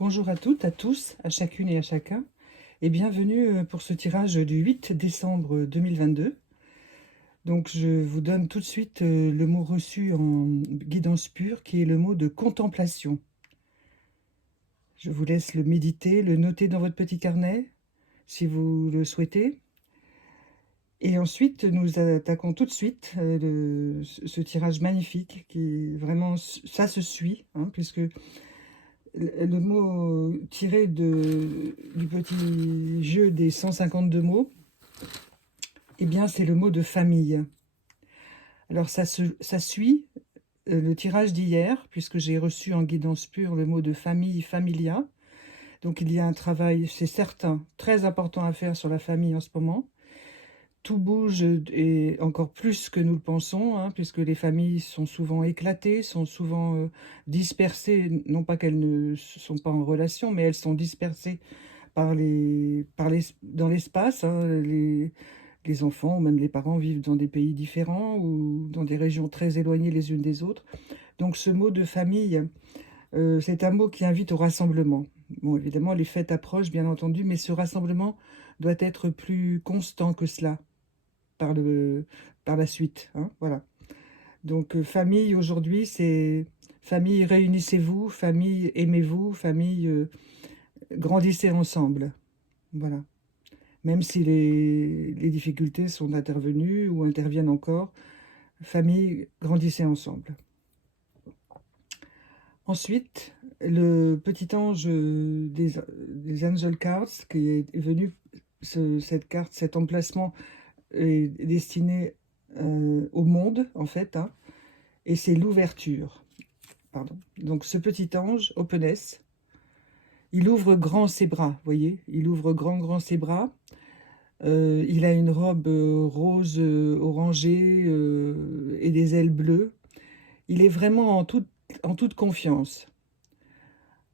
Bonjour à toutes, à tous, à chacune et à chacun, et bienvenue pour ce tirage du 8 décembre 2022. Donc je vous donne tout de suite le mot reçu en guidance pure, qui est le mot de contemplation. Je vous laisse le méditer, le noter dans votre petit carnet, si vous le souhaitez. Et ensuite, nous attaquons tout de suite ce tirage magnifique, qui vraiment, ça se suit, hein, puisque le mot tiré du petit jeu des 152 mots, eh bien, c'est le mot de famille. Alors, ça suit le tirage d'hier, puisque j'ai reçu en guidance pure le mot de famille, familia. Donc, il y a un travail, c'est certain, très important à faire sur la famille en ce moment. Tout bouge et encore plus que nous le pensons, hein, puisque les familles sont souvent éclatées, sont souvent dispersées, non pas qu'elles ne sont pas en relation, mais elles sont dispersées dans l'espace, hein. Les enfants ou même les parents vivent dans des pays différents ou dans des régions très éloignées les unes des autres. Donc ce mot de famille, c'est un mot qui invite au rassemblement. Bon, évidemment, les fêtes approchent, bien entendu, mais ce rassemblement doit être plus constant que cela par, par la suite, hein, voilà. Donc famille, aujourd'hui, c'est famille, réunissez-vous, famille, aimez-vous, famille, grandissez ensemble. Voilà. Même si les difficultés sont intervenues ou interviennent encore, famille, grandissez ensemble. Ensuite, le petit ange des Angel Cards qui est venu, cette carte, cet emplacement est destiné au monde, en fait, hein, et c'est l'ouverture. Pardon. Donc ce petit ange, Openness, il ouvre grand ses bras, voyez, il ouvre grand ses bras. Il a une robe rose orangée et des ailes bleues. Il est vraiment en toute confiance.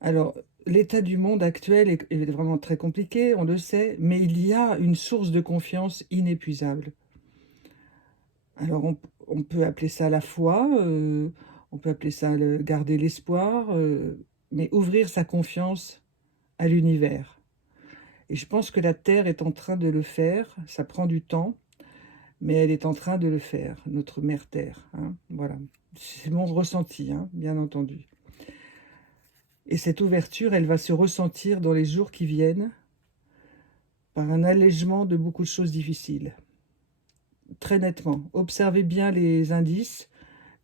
Alors, l'état du monde actuel est vraiment très compliqué, on le sait, mais il y a une source de confiance inépuisable. Alors, on peut appeler ça la foi, on peut appeler ça garder l'espoir, mais ouvrir sa confiance à l'univers. Et je pense que la Terre est en train de le faire, ça prend du temps, mais elle est en train de le faire, notre mère Terre, hein, voilà. C'est mon ressenti, hein, bien entendu. Et cette ouverture, elle va se ressentir dans les jours qui viennent par un allègement de beaucoup de choses difficiles. Très nettement. Observez bien les indices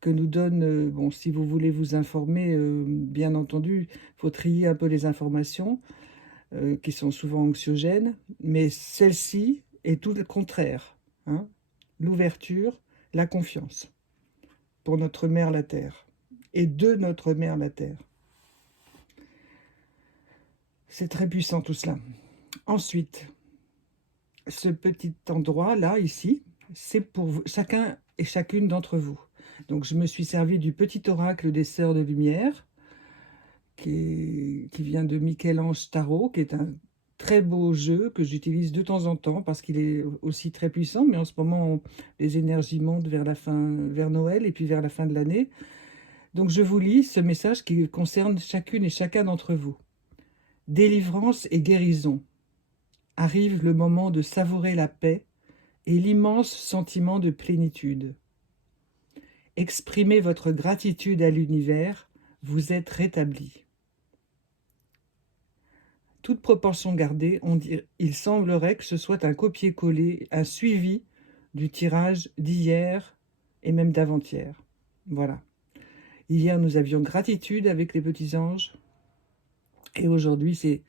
que nous donne, bon, si vous voulez vous informer, bien entendu, il faut trier un peu les informations qui sont souvent anxiogènes, mais celle-ci est tout le contraire, hein. L'ouverture, la confiance pour notre mère la Terre et de notre mère la Terre. C'est très puissant tout cela. Ensuite, ce petit endroit-là, ici, c'est pour chacun et chacune d'entre vous. Donc, je me suis servi du petit oracle des Sœurs de Lumière, qui vient de Michel-Ange Tarot, qui est un très beau jeu que j'utilise de temps en temps parce qu'il est aussi très puissant, mais en ce moment, les énergies montent vers la fin, vers Noël et puis vers la fin de l'année. Donc, je vous lis ce message qui concerne chacune et chacun d'entre vous. Délivrance et guérison. Arrive le moment de savourer la paix et l'immense sentiment de plénitude. Exprimez votre gratitude à l'univers, vous êtes rétabli. Toute proportion gardée, il semblerait que ce soit un copier-coller, un suivi du tirage d'hier et même d'avant-hier. Voilà. Hier, nous avions gratitude avec les petits anges et aujourd'hui, c'est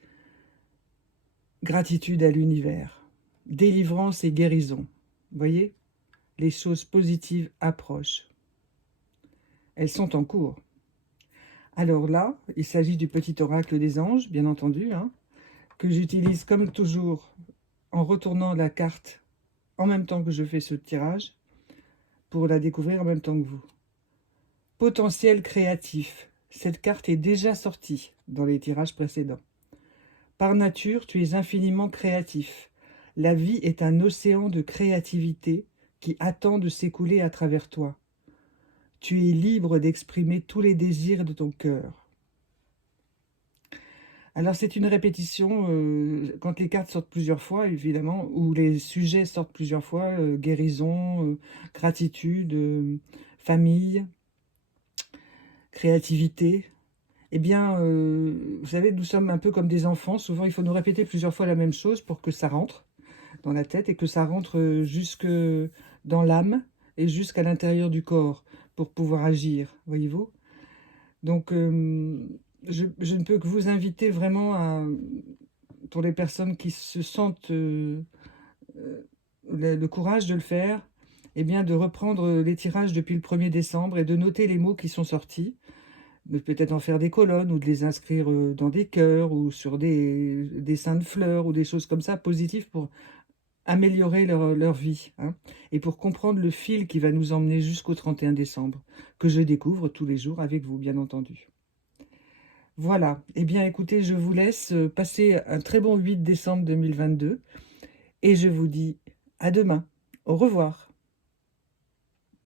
gratitude à l'univers. Délivrance et guérison. Vous voyez, les choses positives approchent. Elles sont en cours. Alors là, il s'agit du petit oracle des anges, bien entendu, hein, que j'utilise comme toujours en retournant la carte en même temps que je fais ce tirage pour la découvrir en même temps que vous. Potentiel créatif. Cette carte est déjà sortie dans les tirages précédents. Par nature, tu es infiniment créatif. La vie est un océan de créativité qui attend de s'écouler à travers toi. Tu es libre d'exprimer tous les désirs de ton cœur. Alors c'est une répétition, quand les cartes sortent plusieurs fois évidemment, ou les sujets sortent plusieurs fois, guérison, gratitude, famille, créativité. Eh bien, vous savez, nous sommes un peu comme des enfants. Souvent, il faut nous répéter plusieurs fois la même chose pour que ça rentre dans la tête et que ça rentre, jusque dans l'âme et jusqu'à l'intérieur du corps pour pouvoir agir, voyez-vous? Donc, je ne peux que vous inviter vraiment à, pour les personnes qui se sentent, le courage de le faire, eh bien, de reprendre les tirages depuis le 1er décembre et de noter les mots qui sont sortis, de peut-être en faire des colonnes ou de les inscrire, dans des cœurs ou sur des dessins de fleurs ou des choses comme ça, positives pour améliorer leur vie, hein, et pour comprendre le fil qui va nous emmener jusqu'au 31 décembre, que je découvre tous les jours avec vous, bien entendu. Voilà. Eh bien, écoutez, je vous laisse, passer un très bon 8 décembre 2022 et je vous dis à demain. Au revoir.